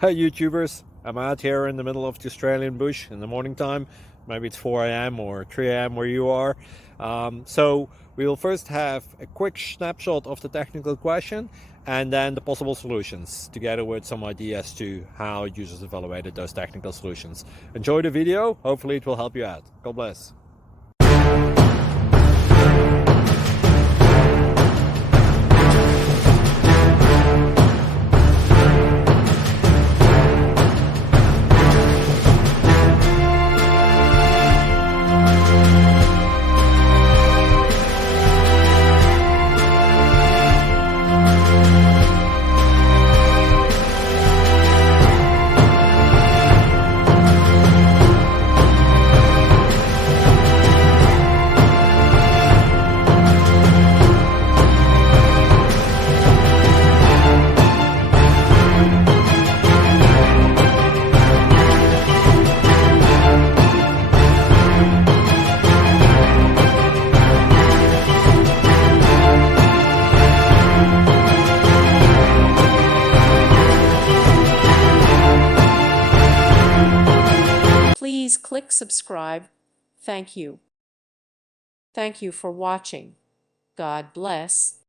Hey YouTubers, I'm out here in the middle of the Australian bush in the morning time. Maybe it's 4 a.m. or 3 a.m. where you are. So we will first have a quick snapshot of the technical question and then the possible solutions, together with some ideas to how users evaluated those technical solutions. Enjoy the video, hopefully it will help you out. God bless. Please click subscribe. Thank you. Thank you for watching. God bless.